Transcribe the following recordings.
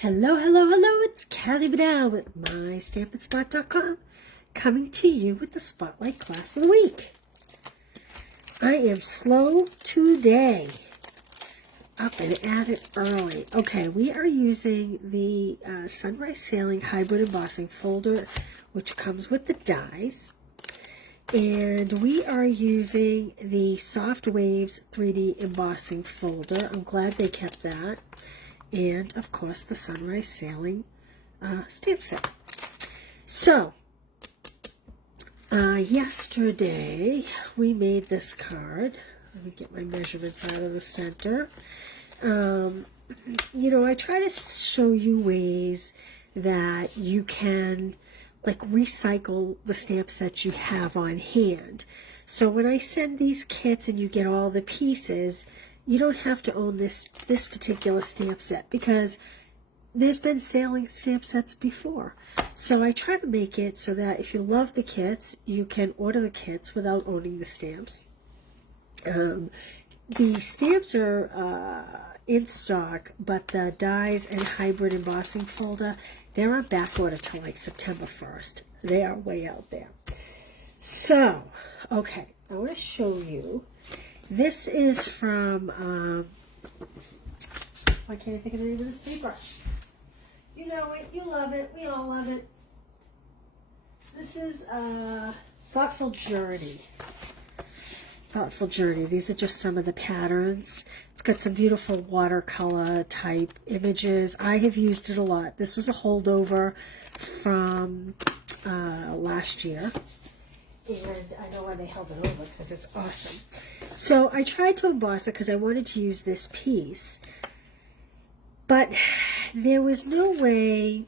Hello, hello, hello, it's Kathy Bedell with MyStampandSpot.com coming to you with the Spotlight Class of the Week. I am slow today, up and at it early. Okay, we are using the Sunrise Sailing Hybrid Embossing Folder, which comes with the dies. And we are using the Soft Waves 3D Embossing Folder. I'm glad they kept that. And, of course, the Sunrise Sailing stamp set. So, yesterday we made this card. Let me get my measurements out of the center. I try to show you ways that you can recycle the stamp sets you have on hand. So when I send these kits and you get all the pieces, you don't have to own this particular stamp set because there's been sailing stamp sets before. So I try to make it so that if you love the kits, you can order the kits without owning the stamps. The stamps are in stock, but the dies and hybrid embossing folder, they're on back order till like September 1st. They are way out there. So, okay, I want to show you. This is from, why can't I think of the name of this paper? You know it, you love it, we all love it. This is Thoughtful Journey. Thoughtful Journey. These are just some of the patterns. It's got some beautiful watercolor type images. I have used it a lot. This was a holdover from last year. And I know why they held it over because it's awesome. So I tried to emboss it because I wanted to use this piece. But there was no way,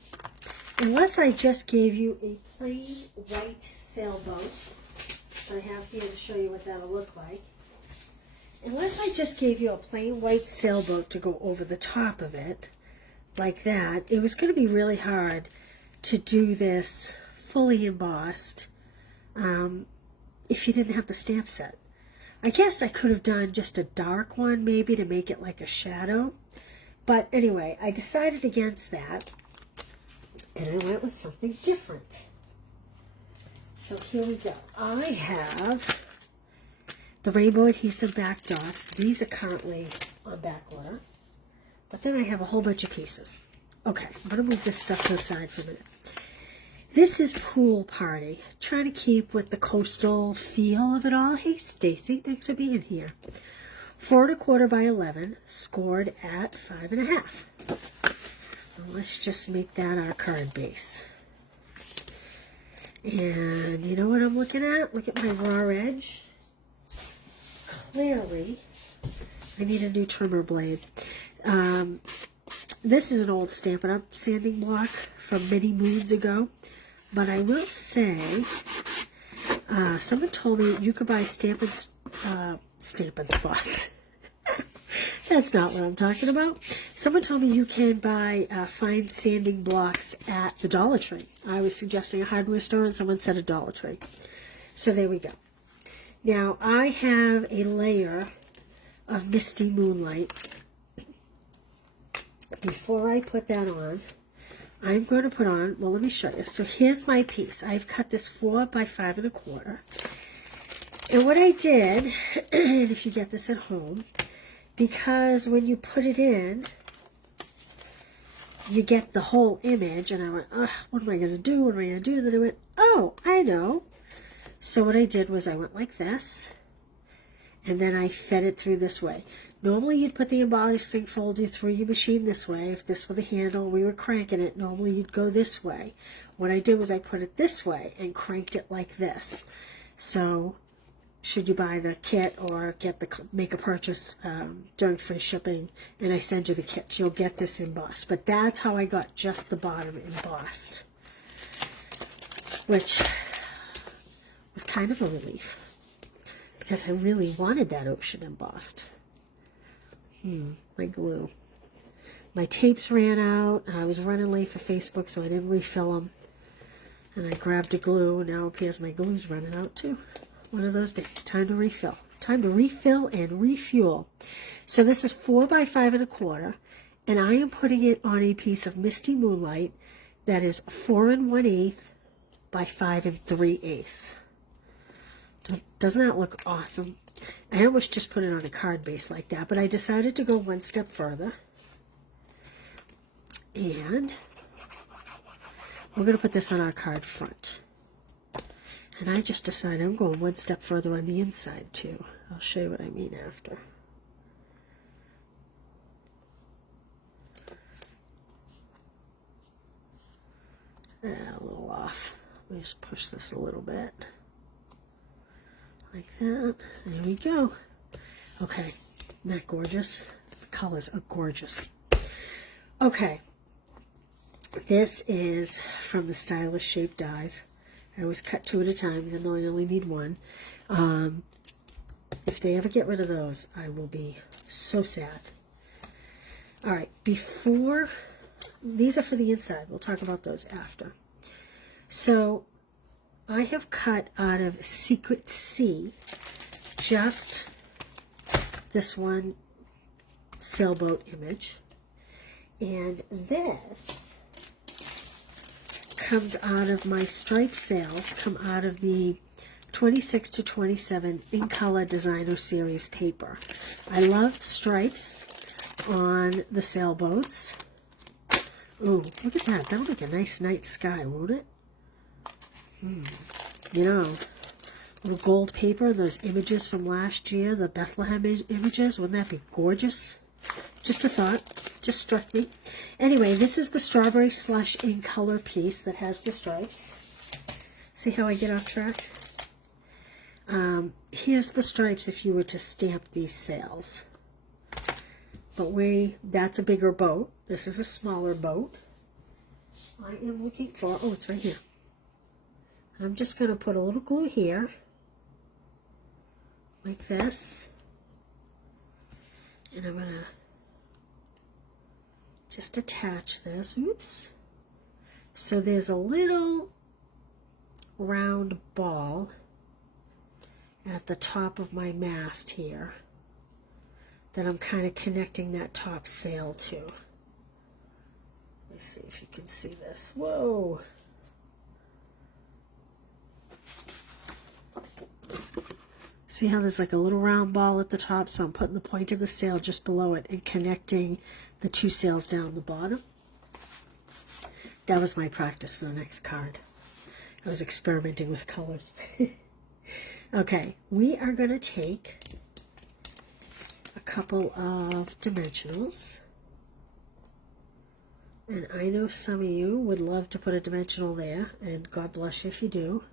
unless I just gave you a plain white sailboat, which I have here to show you what that'll look like. Unless I just gave you a plain white sailboat to go over the top of it, like that, it was going to be really hard to do this fully embossed if you didn't have the stamp set. I guess I could have done just a dark one maybe to make it like a shadow. But anyway, I decided against that. And I went with something different. So here we go. I have the Rainbow Adhesive back dots. These are currently on back order. But then I have a whole bunch of pieces. Okay, I'm going to move this stuff to the side for a minute. This is Pool Party. Trying to keep with the coastal feel of it all. Hey, Stacy, thanks for being here. 4 1/4 by 11, scored at 5.5. Let's just make that our card base. And you know what I'm looking at? Look at my raw edge. Clearly, I need a new trimmer blade. This is an old Stampin' Up! Sanding block from many moons ago. But I will say, someone told me you could buy Stampin' Spots. That's not what I'm talking about. Someone told me you can buy fine sanding blocks at the Dollar Tree. I was suggesting a hardware store and someone said a Dollar Tree. So there we go. Now I have a layer of Misty Moonlight. Before I put that on, I'm going to put on, well, let me show you. So here's my piece. I've cut this 4 by 5 1/4. And what I did, and if you get this at home, because when you put it in, you get the whole image. And I went, what am I going to do? What am I going to do? And then I went, oh, I know. So what I did was I went like this, and then I fed it through this way. Normally you'd put the embossing folder through your machine this way. If this were the handle, we were cranking it, normally you'd go this way. What I did was I put it this way and cranked it like this. So should you buy the kit or make a purchase during free shipping and I send you the kit, you'll get this embossed. But that's how I got just the bottom embossed, which was kind of a relief because I really wanted that ocean embossed. My glue. My tapes ran out. I was running late for Facebook, so I didn't refill them. And I grabbed a glue, and now it appears my glue's running out too. One of those days. Time to refill. Time to refill and refuel. So this is 4 by 5 1/4. And I am putting it on a piece of Misty Moonlight that is 4 1/8 by 5 3/8. Doesn't that look awesome? I almost just put it on a card base like that, but I decided to go one step further. And we're going to put this on our card front. And I just decided I'm going one step further on the inside too. I'll show you what I mean after. A little off. Let me just push this a little bit. Like that. There we go. Okay. Isn't that gorgeous? The colors are gorgeous. Okay. This is from the Stylish Shape Dies. I always cut 2 at a time, even though I only need 1. If they ever get rid of those, I will be so sad. All right. Before... These are for the inside. We'll talk about those after. So I have cut out of Secret Sea just this one sailboat image. And this comes out of my stripe sales, come out of the 26 to 27 In Color Designer Series paper. I love stripes on the sailboats. Ooh, look at that. That would make a nice night sky, won't it? You know, little gold paper, those images from last year, the Bethlehem images, wouldn't that be gorgeous? Just a thought. Just struck me. Anyway, this is the Strawberry Slush In Color piece that has the stripes. See how I get off track? Here's the stripes if you were to stamp these sails. But that's a bigger boat. This is a smaller boat. I am looking for, oh, it's right here. I'm just going to put a little glue here, like this. And I'm going to just attach this. Oops. So there's a little round ball at the top of my mast here that I'm kind of connecting that top sail to. Let's see if you can see this. Whoa! See how there's like a little round ball at the top? So I'm putting the point of the sail just below it and connecting the 2 sails down the bottom. That was my practice for the next card. I was experimenting with colors. Okay, we are going to take a couple of dimensionals. And I know some of you would love to put a dimensional there, and God bless you if you do.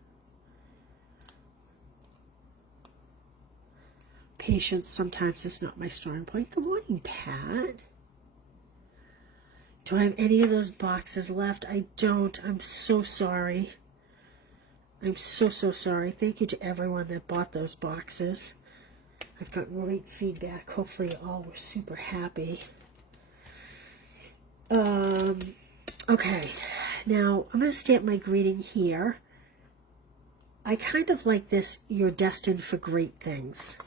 Patience sometimes is not my strong point. Good morning, Pat. Do I have any of those boxes left? I don't. I'm so sorry. I'm so sorry. Thank you to everyone that bought those boxes. I've got great feedback. Hopefully you all were super happy. Okay, now I'm going to stamp my greeting here. I kind of like this, you're destined for great things.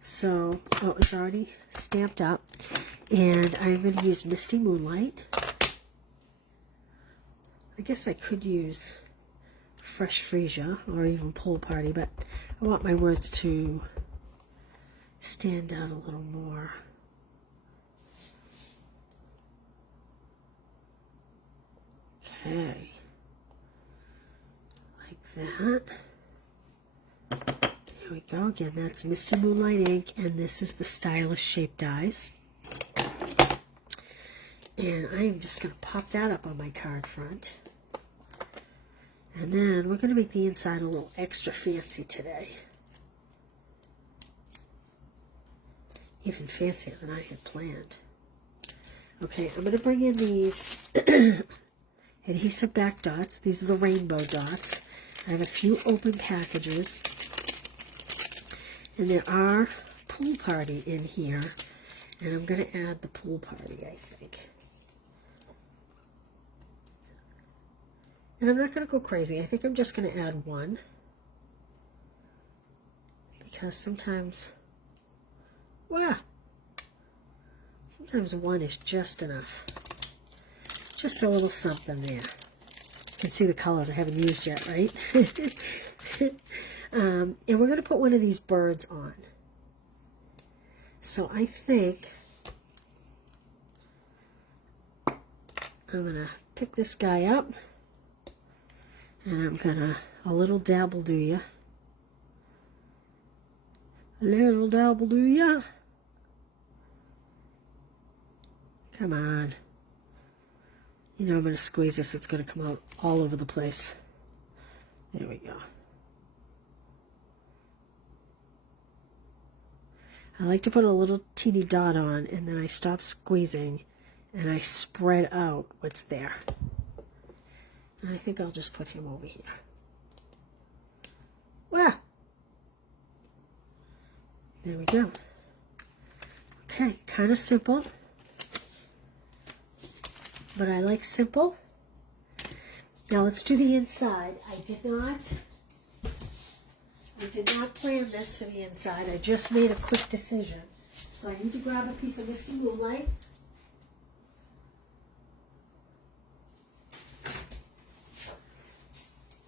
So, oh, it's already stamped up. And I'm going to use Misty Moonlight. I guess I could use Fresh Freesia or even Pool Party, but I want my words to stand out a little more. Okay, like that. Here we go. Again, that's Misty Moonlight ink, and this is the Stylish Shape Dies. And I am just going to pop that up on my card front. And then we're going to make the inside a little extra fancy today. Even fancier than I had planned. Okay, I'm going to bring in these adhesive back dots. These are the rainbow dots. I have a few open packages. And there are Pool Party in here. And I'm going to add the Pool Party, I think. And I'm not going to go crazy. I think I'm just going to add one. Because sometimes Sometimes one is just enough. Just a little something there. You can see the colors I haven't used yet, right? And we're going to put one of these birds on. So I think I'm going to pick this guy up, and I'm going to, a little dabble do ya. A little dabble do ya. Come on. You know I'm going to squeeze this. It's going to come out all over the place. There we go. I like to put a little teeny dot on, and then I stop squeezing, and I spread out what's there. And I think I'll just put him over here. Wow! There we go. Okay, kind of simple. But I like simple. Now let's do the inside. I did not plan this for the inside. I just made a quick decision. So I need to grab a piece of Misty Moonlight.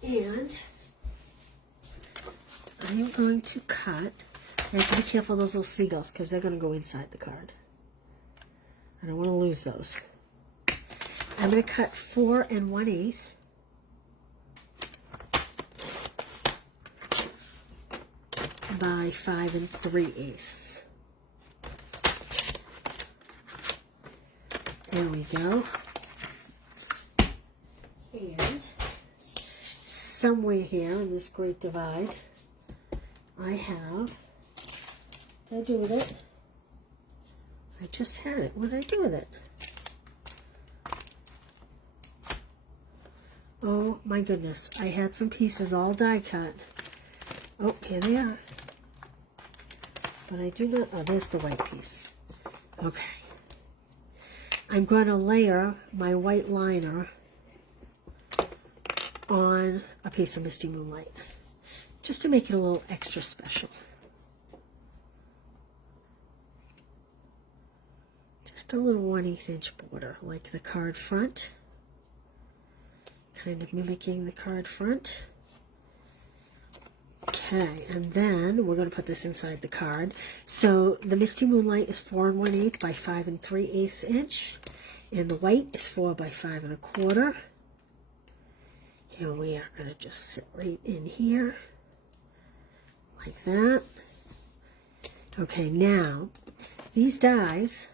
And I am going to cut. I have to be careful of those little seagulls because they're going to go inside the card. I don't want to lose those. I'm going to cut 4 1/8 by 5 3/8. There we go. And somewhere here in this great divide, I have, what did I do with it? I just had it. What did I do with it? Oh my goodness, I had some pieces all die cut. Oh, here they are. But I do not, oh, there's the white piece. Okay. I'm going to layer my white liner on a piece of Misty Moonlight, just to make it a little extra special. Just a little 1/8 inch border, like the card front. Kind of mimicking the card front. Okay, and then we're going to put this inside the card. So the Misty Moonlight is 4 1/8 by 5 3/8 inch, and the white is 4 by 5 1/4. Here we are going to just sit right in here, like that. Okay, now these dies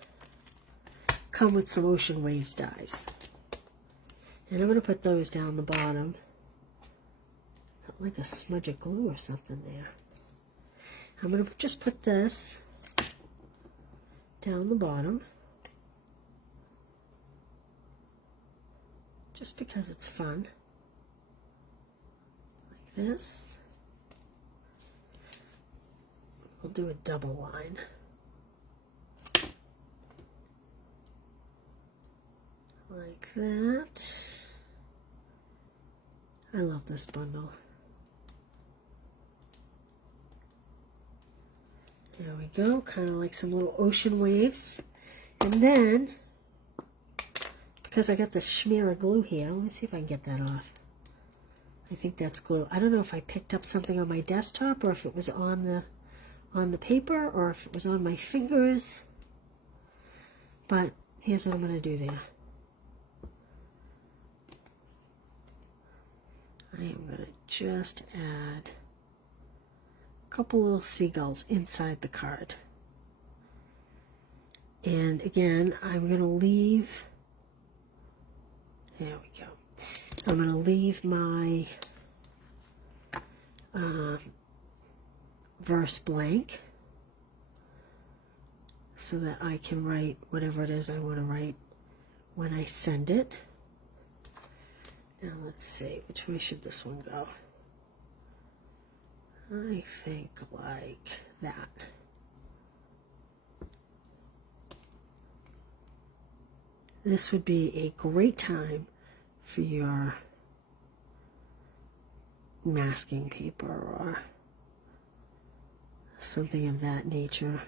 come with some Ocean Waves dies. And I'm going to put those down the bottom. Got like a smudge of glue or something there. I'm going to just put this down the bottom. Just because it's fun. Like this. We'll do a double line. Like that. I love this bundle. There we go, kind of like some little ocean waves. And then, because I got this smear of glue here, let me see if I can get that off. I think that's glue. I don't know if I picked up something on my desktop or if it was on the paper or if it was on my fingers. But here's what I'm going to do there. I am going to just add a couple little seagulls inside the card. And again, I'm going to leave, there we go. I'm going to leave my verse blank so that I can write whatever it is I want to write when I send it. Now let's see, which way should this one go? I think like that. This would be a great time for your masking paper or something of that nature.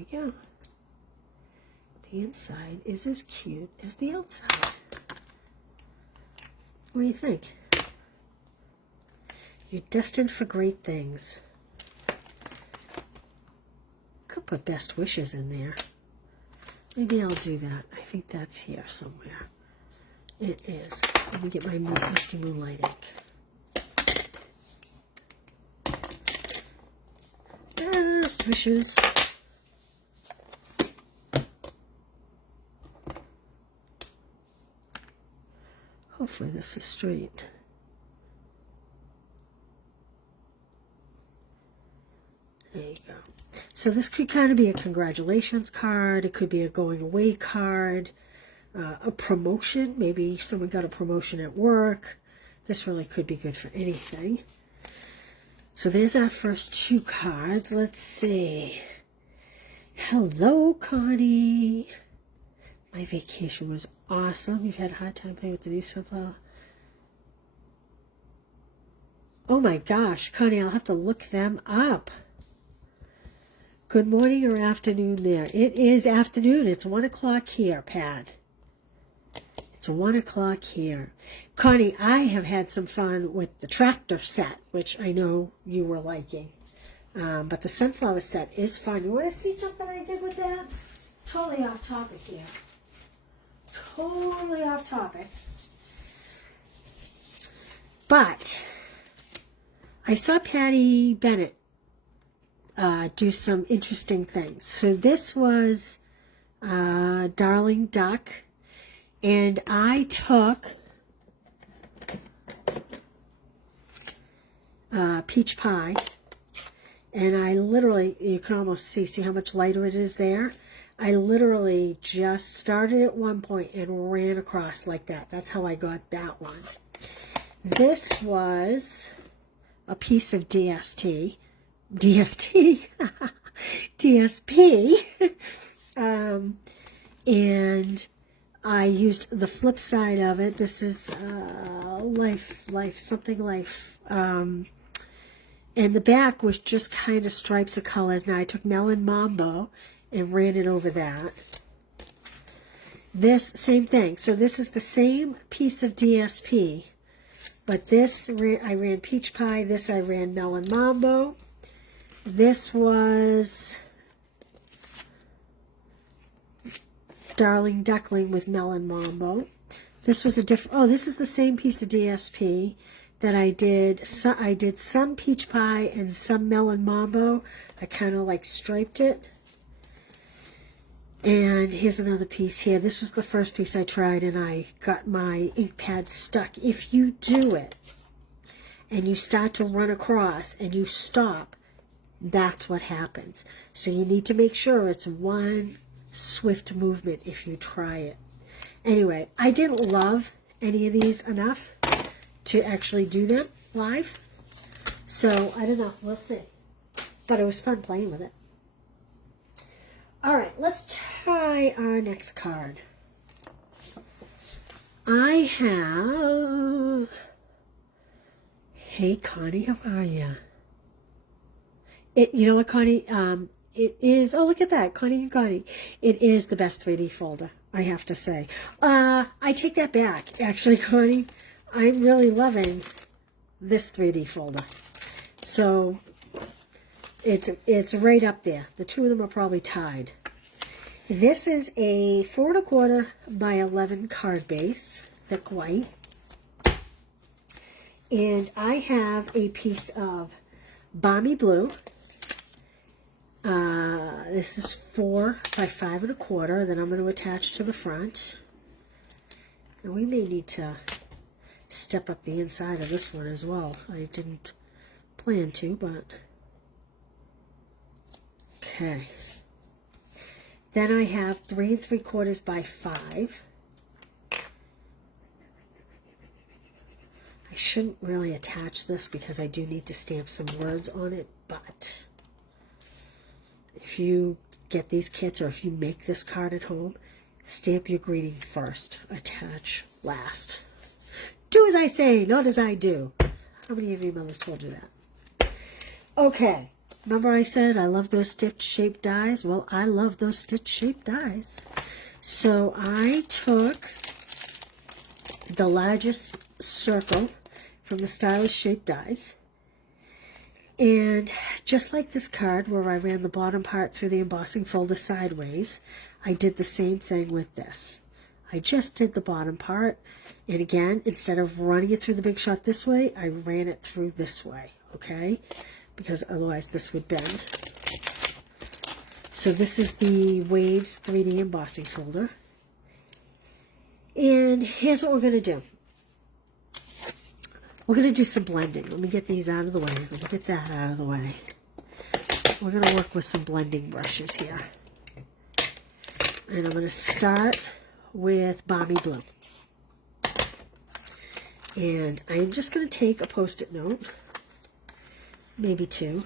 we go. The inside is as cute as the outside. What do you think? You're destined for great things. Could put best wishes in there. Maybe I'll do that. I think that's here somewhere. It is. Let me get my Misty Moonlight ink. Best wishes. Hopefully this is straight. There you go. So this could kind of be a congratulations card. It could be a going away card. A promotion. Maybe someone got a promotion at work. This really could be good for anything. So there's our first two cards. Let's see. Hello, Connie. My vacation was awesome. You've had a hard time playing with the new sunflower. Oh my gosh, Connie, I'll have to look them up. Good morning or afternoon there. It is afternoon. It's 1 o'clock here, Pat. It's 1 o'clock here. Connie, I have had some fun with the tractor set, which I know you were liking. But the sunflower set is fun. You want to see something I did with that? Totally off topic here. Totally off topic. But I saw Patty Bennett do some interesting things. So this was Darling Duck, and I took Peach Pie, and I literally, you can almost see how much lighter it is there. I literally just started at one point and ran across like that. That's how I got that one. This was a piece of DSP, and I used the flip side of it. This is Life, and the back was just kind of stripes of colors. Now I took Melon Mambo and ran it over that. This, same thing. So this is the same piece of DSP, but this, I ran Peach Pie. This I ran Melon Mambo. This was Darling Duckling with Melon Mambo. This was a different, oh, this is the same piece of DSP that I did. So I did some Peach Pie and some Melon Mambo. I kind of like striped it. And here's another piece here. This was the first piece I tried, and I got my ink pad stuck. If you do it and you start to run across and you stop, that's what happens. So you need to make sure it's one swift movement if you try it. Anyway, I didn't love any of these enough to actually do them live. So I don't know. We'll see. But it was fun playing with it. All right, let's try our next card. I have... Hey, Connie, how are you? You know what, Connie? It is... Oh, look at that, Connie and Connie. It is the best 3D folder, I have to say. I take that back, actually, Connie. I'm really loving this 3D folder. So... It's right up there. The two of them are probably tied. This is a 4 1/4 by 11 card base, thick white. And I have a piece of Balmy Blue. This is 4 by 5 1/4 that I'm going to attach to the front. And we may need to step up the inside of this one as well. I didn't plan to, but... Okay. Then I have 3 3/4 by 5. I shouldn't really attach this because I do need to stamp some words on it, but if you get these kits or if you make this card at home, stamp your greeting first, attach last. Do as I say, not as I do. How many of you mothers told you that? Okay. Remember I said I love those stitch shaped dies? Well, I love those stitch shaped dies. So I took the largest circle from the Stylish Shaped Dies, and just like this card where I ran the bottom part through the embossing folder sideways, I did the same thing with this. I just did the bottom part, and again, instead of running it through the Big Shot this way, I ran it through this way, okay? Because otherwise this would bend. So this is the Waves 3D embossing folder. And here's what we're going to do. We're going to do some blending. Let me get these out of the way. Let me get that out of the way. We're going to work with some blending brushes here. And I'm going to start with Balmy Blue. And I'm just going to take a Post-it note, maybe two.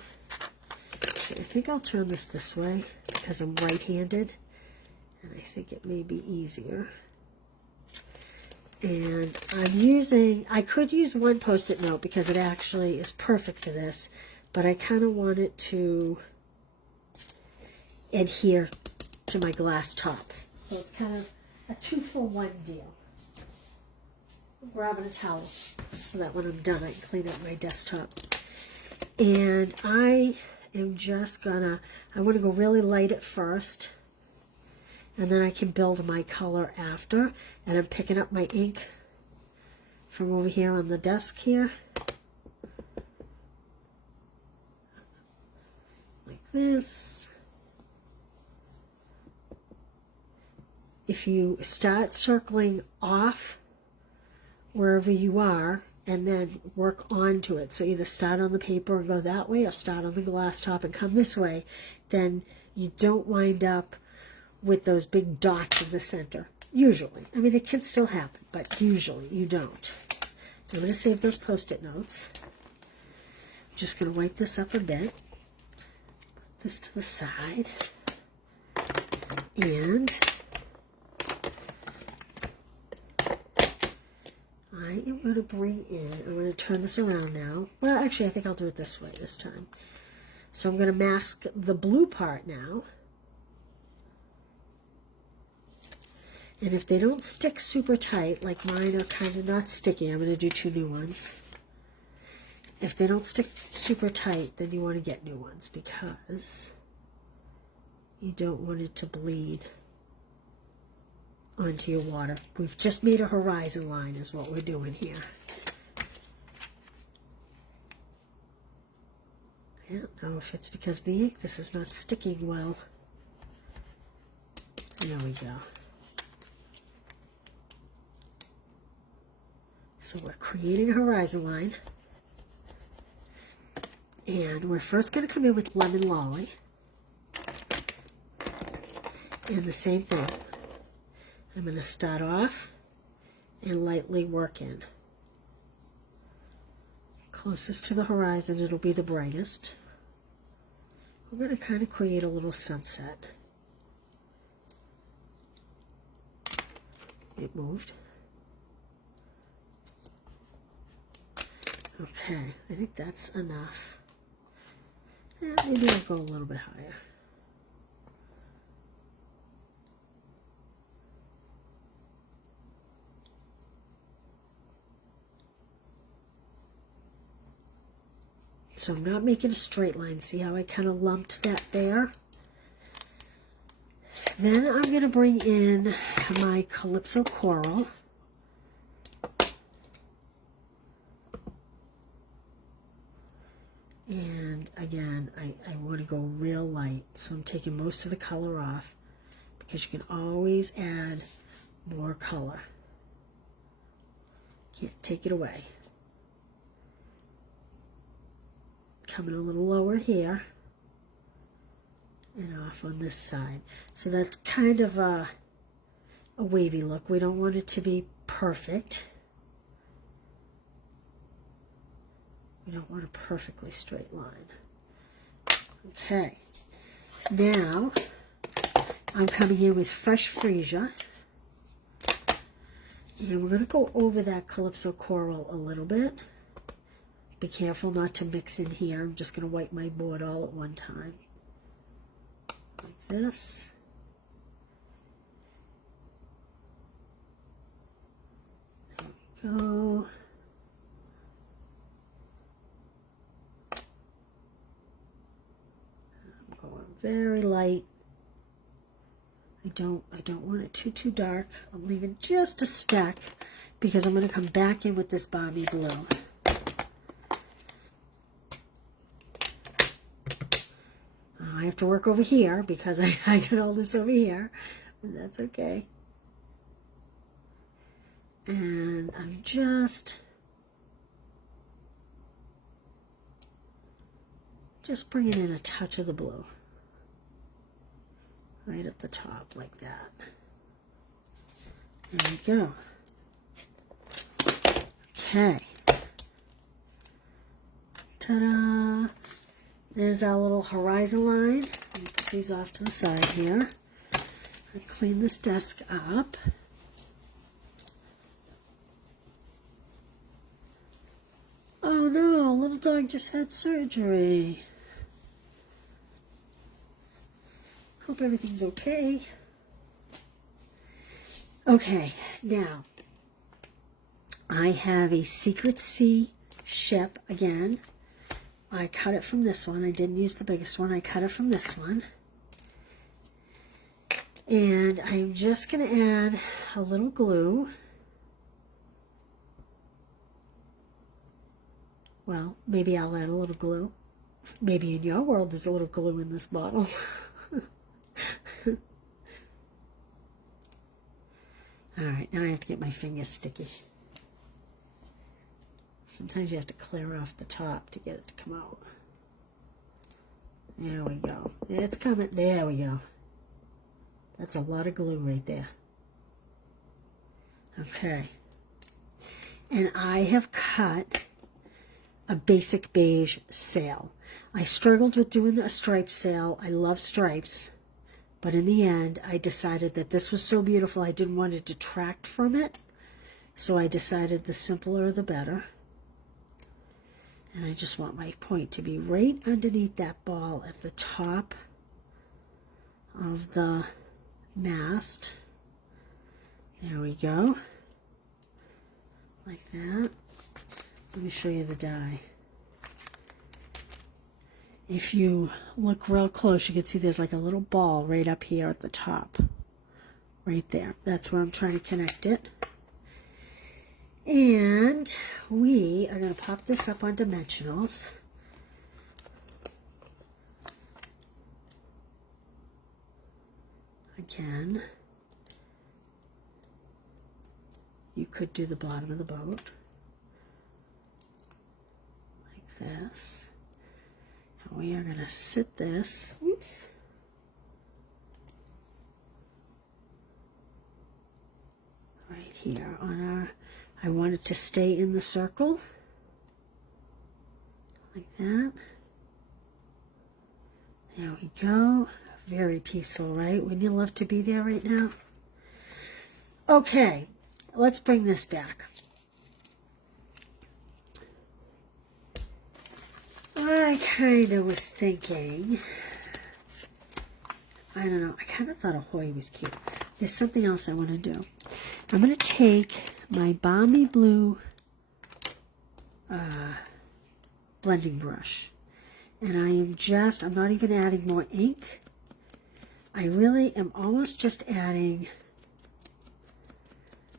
I think I'll turn this way because I'm right-handed, and I think it may be easier. And I'm using, I could use one Post-it note because it actually is perfect for this, but I kind of want it to adhere to my glass top. So it's kind of a 2-for-1 deal. I'm grabbing a towel so that when I'm done I can clean up my desktop. And I am just gonna, I want to go really light at first, and then I can build my color after. And I'm picking up my ink from over here on the desk here, like this. If you start circling off wherever you are and then work onto it, so either start on the paper and go that way or start on the glass top and come this way, then you don't wind up with those big dots in the center. Usually. I mean, it can still happen, but usually you don't. I'm going to save those Post-it notes. I'm just going to wipe this up a bit. Put this to the side. And I am going to bring in, I'm going to turn this around now. Well, actually, I think I'll do it this way this time. So I'm going to mask the blue part now. And if they don't stick super tight, like mine are kind of not sticky, I'm going to do 2 new ones. If they don't stick super tight, then you want to get new ones because you don't want it to bleed onto your water. We've just made a horizon line is what we're doing here. I don't know if it's because the ink, this is not sticking well. There we go. So we're creating a horizon line. And we're first going to come in with Lemon Lolly. And the same thing. I'm going to start off and lightly work in. Closest to the horizon, it'll be the brightest. We're going to kind of create a little sunset. It moved. Okay, I think that's enough. Yeah, maybe I'll go a little bit higher. So I'm not making a straight line. See how I kind of lumped that there? Then I'm going to bring in my Calypso Coral. And again, I want to go real light, so I'm taking most of the color off because you can always add more color. Can't take it away. Coming a little lower here and off on this side. So that's kind of a wavy look. We don't want it to be perfect. We don't want a perfectly straight line. Okay, now I'm coming in with Fresh Freesia. And we're going to go over that Calypso Coral a little bit. Be careful not to mix in here. I'm just going to wipe my board all at one time. Like this. There we go. I'm going very light. I don't want it too dark. I'm leaving just a speck because I'm going to come back in with this Balmy Blue. I have to work over here because I got all this over here, and that's okay. And I'm just bringing in a touch of the blue right at the top like that. There we go. Okay. Ta-da! There's our little horizon line. Let me put these off to the side here. I'll clean this desk up. Oh no, little dog just had surgery. Hope everything's okay. Okay, now I have a Secret Sea ship again. I cut it from this one. I didn't use the biggest one. I cut it from this one. And I'm just going to add a little glue. Well, maybe I'll add a little glue. Maybe in your world there's a little glue in this bottle. Alright, now I have to get my fingers sticky. Sometimes you have to clear off the top to get it to come out. There we go. It's coming. There we go. That's a lot of glue right there. Okay. And I have cut a basic beige sail. I struggled with doing a striped sail. I love stripes. But in the end, I decided that this was so beautiful, I didn't want to detract from it. So I decided the simpler the better. And I just want my point to be right underneath that ball at the top of the mast. There we go. Like that. Let me show you the die. If you look real close, you can see there's like a little ball right up here at the top. Right there. That's where I'm trying to connect it. And we are going to pop this up on dimensionals. Again, you could do the bottom of the boat like this. And we are going to sit this, oops, right here on our, I want it to stay in the circle, like that. There we go. Very peaceful, right? Wouldn't you love to be there right now? Okay, let's bring this back. I kind of was thinking, I don't know, I kind of thought Ahoy was cute. There's something else I want to do. I'm going to take my Balmy Blue blending brush. And I'm not even adding more ink. I really am almost just adding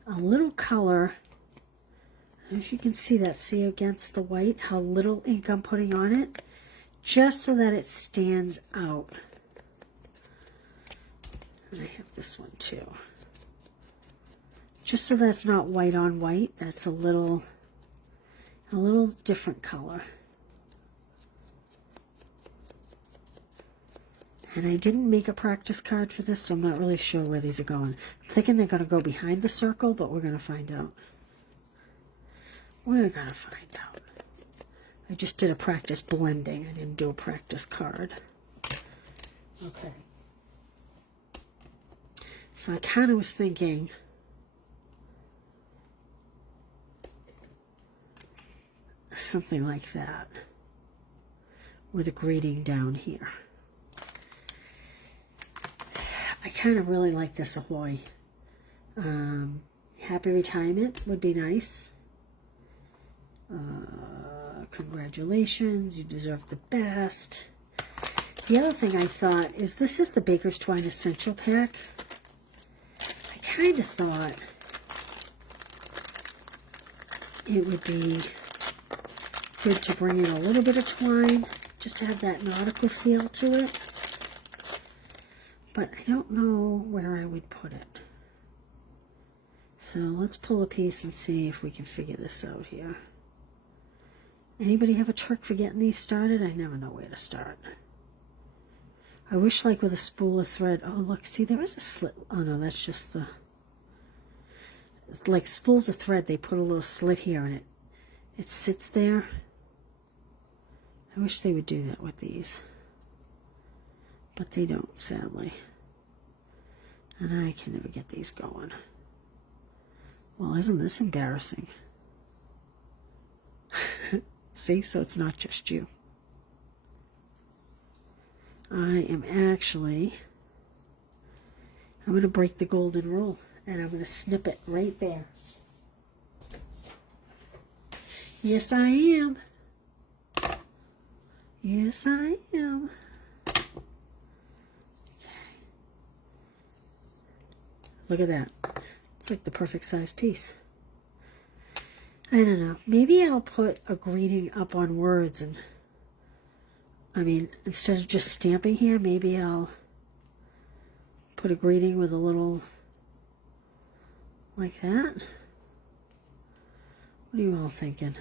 a little color. I don't know if you can see that. See against the white how little ink I'm putting on it? Just so that it stands out. And I have this one too. Just so that's not white on white. That's a little different color. And I didn't make a practice card for this, so I'm not really sure where these are going. I'm thinking they're going to go behind the circle, but we're going to find out. We're going to find out. I just did a practice blending. I didn't do a practice card. Okay. So I kind of was thinking, something like that with a greeting down here. I kind of really like this Ahoy. Happy retirement would be nice. Congratulations, you deserve the best. The other thing I thought is this is the Baker's Twine Essential Pack. I kind of thought it would be good to bring in a little bit of twine, just to have that nautical feel to it. But I don't know where I would put it. So let's pull a piece and see if we can figure this out here. Anybody have a trick for getting these started? I never know where to start. I wish, like with a spool of thread. Oh, look, see, there is a slit. Oh, no, that's just the... Like spools of thread, they put a little slit here and it sits there. I wish they would do that with these. But they don't, sadly. And I can never get these going. Well, isn't this embarrassing? See, so it's not just you. I am actually, I'm going to break the golden rule, and I'm going to snip it right there. Yes, I am. Yes, I am. Okay. Look at that. It's like the perfect size piece. I don't know. Maybe I'll put a greeting up on words, and I mean, instead of just stamping here, maybe I'll put a greeting with a little like that. What are you all thinking?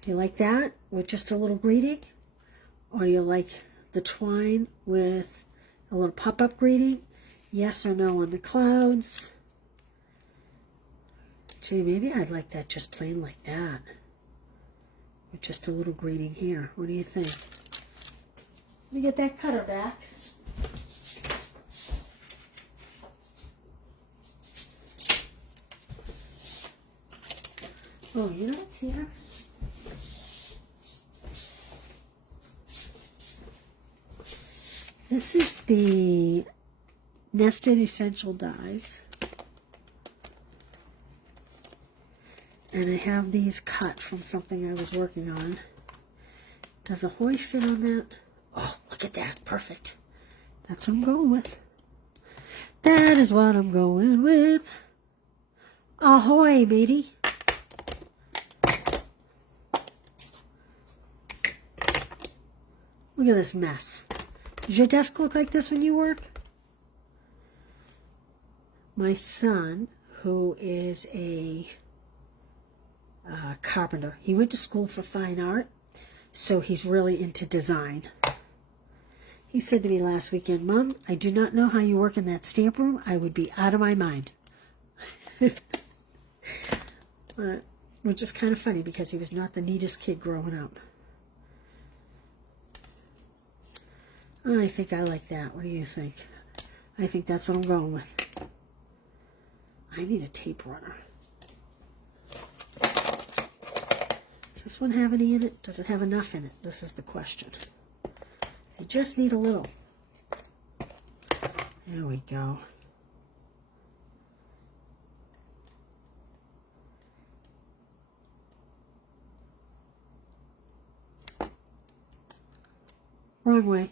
Do you like that with just a little greeting? Or do you like the twine with a little pop-up greeting? Yes or no on the clouds? Gee, maybe I'd like that just plain like that. With just a little greeting here. What do you think? Let me get that cutter back. Oh, you know what's here? This is the Nested Essential Dies. And I have these cut from something I was working on. Does Ahoy fit on that? Oh, look at that. Perfect. That's what I'm going with. That is what I'm going with. Ahoy, matey. Look at this mess. Does your desk look like this when you work? My son, who is a carpenter, he went to school for fine art, so he's really into design. He said to me last weekend, Mom, I do not know how you work in that stamp room. I would be out of my mind. Which is kind of funny because he was not the neatest kid growing up. I think I like that. What do you think? I think that's what I'm going with. I need a tape runner. Does this one have any in it? Does it have enough in it? This is the question. I just need a little. There we go. Wrong way.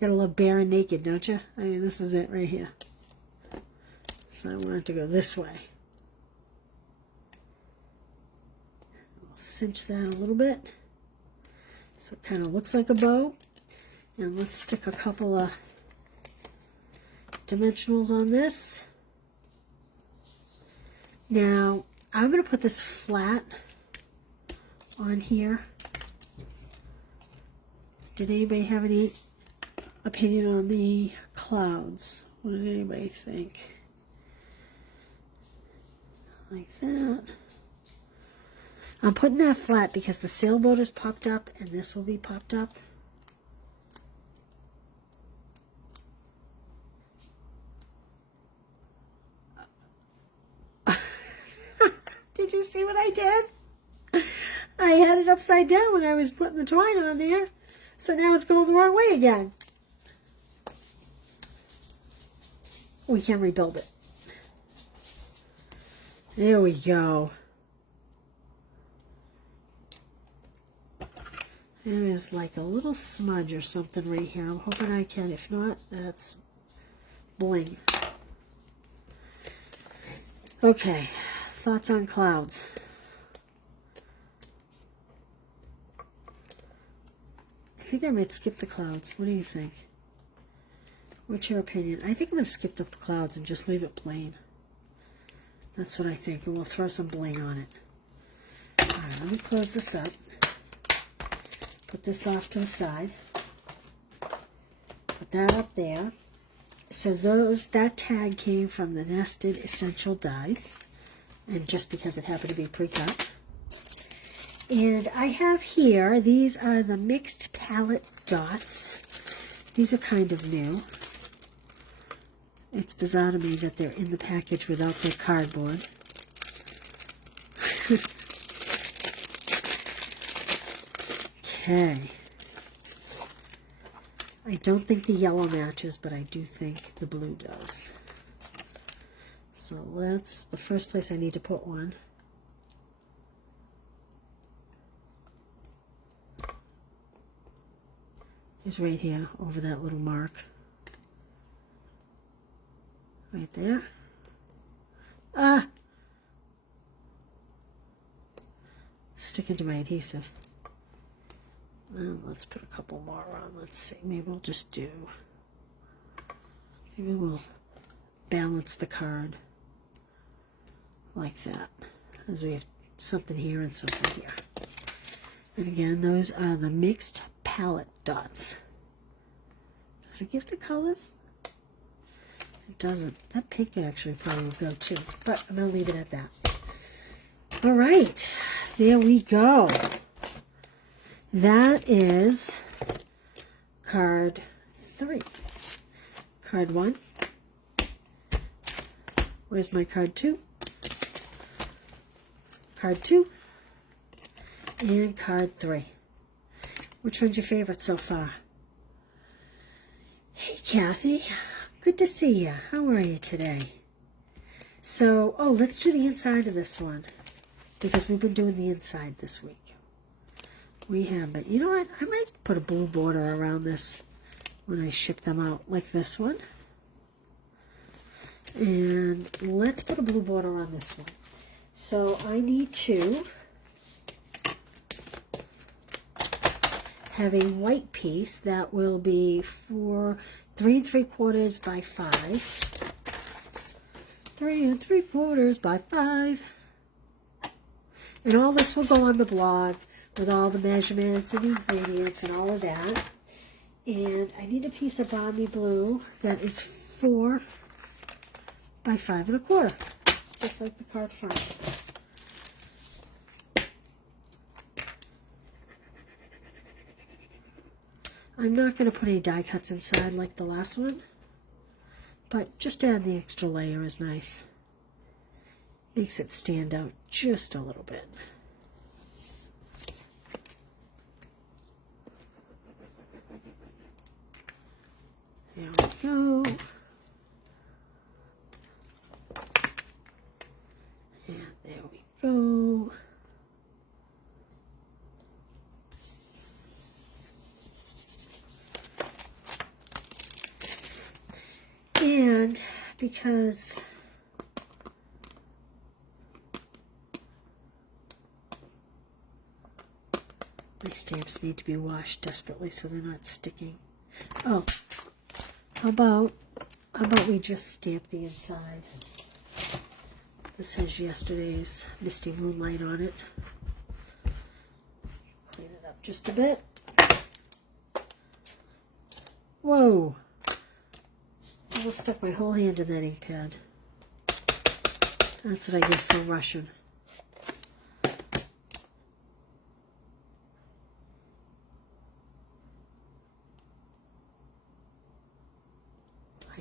Gotta love bare and naked, don't you? I mean, this is it right here. So I want it to go this way. I'll cinch that a little bit so it kind of looks like a bow. And let's stick a couple of dimensionals on this. Now, I'm going to put this flat on here. Did anybody have any opinion on the clouds? What did anybody think? Like that. I'm putting that flat because the sailboat is popped up and this will be popped up. Did you see what I did? I had it upside down when I was putting the twine on there. So now it's going the wrong way again. We can rebuild it. There we go. There is like a little smudge or something right here. I'm hoping I can. If not, that's bling. Okay. Thoughts on clouds? I think I might skip the clouds. What do you think? What's your opinion? I think I'm going to skip the clouds and just leave it plain. That's what I think. And we'll throw some bling on it. Alright, let me close this up. Put this off to the side. Put that up there. So that tag came from the Nested Essential Dies. And just because it happened to be pre-cut. And I have here, these are the mixed palette dots. These are kind of new. It's bizarre to me that they're in the package without their cardboard. Okay. I don't think the yellow matches, but I do think the blue does. So the first place I need to put one. Is right here, over that little mark. Right there. Sticking to my adhesive. And let's put a couple more on. Let's see. Maybe we'll just do. Maybe we'll balance the card like that. As we have something here and something here. And again, those are the mixed palette dots. Does it give the colors? It doesn't. That pink actually probably will go too. But I'm going to leave it at that. All right. There we go. That is card 3. Card 1. Where's my card 2? Card 2. And card 3. Which one's your favorite so far? Hey, Kathy. Good to see you. How are you today? So, let's do the inside of this one. Because we've been doing the inside this week. We have, but you know what? I might put a blue border around this when I ship them out, like this one. And let's put a blue border on this one. So I need to have a white piece that will be 3 3/4 by 5. 3 3/4 by 5. And all this will go on the blog with all the measurements and the ingredients and all of that. And I need a piece of Balmy Blue that is 4 by 5 1/4, just like the card front. I'm not going to put any die cuts inside like the last one, but just add the extra layer is nice. Makes it stand out just a little bit. There we go. And there we go. And because my stamps need to be washed desperately so they're not sticking. Oh, how about we just stamp the inside? This has yesterday's Misty Moonlight on it. Clean it up just a bit. Whoa! I almost stuck my whole hand in that ink pad. That's what I get for Russian.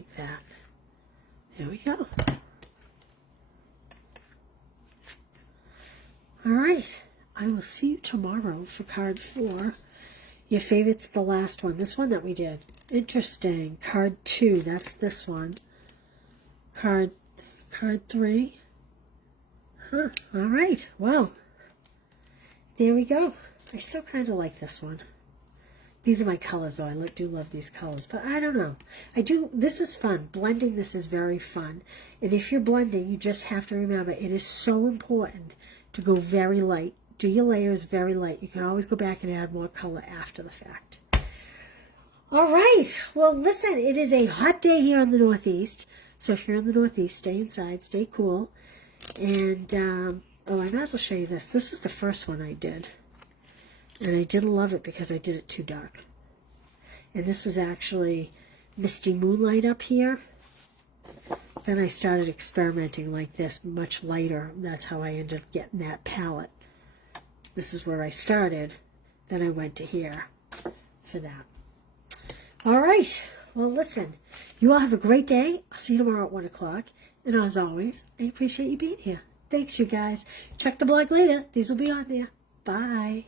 like that. There we go. All right. I will see you tomorrow for card 4. Your favorite's the last one. This one that we did. Interesting. Card 2. That's this one. Card 3. Huh. All right. Well, there we go. I still kind of like this one. These are my colors, though. I do love these colors, but I don't know. This is fun. Blending this is very fun. And if you're blending, you just have to remember it is so important to go very light. Do your layers very light. You can always go back and add more color after the fact. All right. Well, listen, it is a hot day here in the Northeast. So if you're in the Northeast, stay inside, stay cool. And, oh, I might as well show you this. This was the first one I did. And I didn't love it because I did it too dark. And this was actually Misty Moonlight up here. Then I started experimenting like this, much lighter. That's how I ended up getting that palette. This is where I started. Then I went to here for that. All right. Well, listen. You all have a great day. I'll see you tomorrow at 1 o'clock. And as always, I appreciate you being here. Thanks, you guys. Check the blog later. These will be on there. Bye.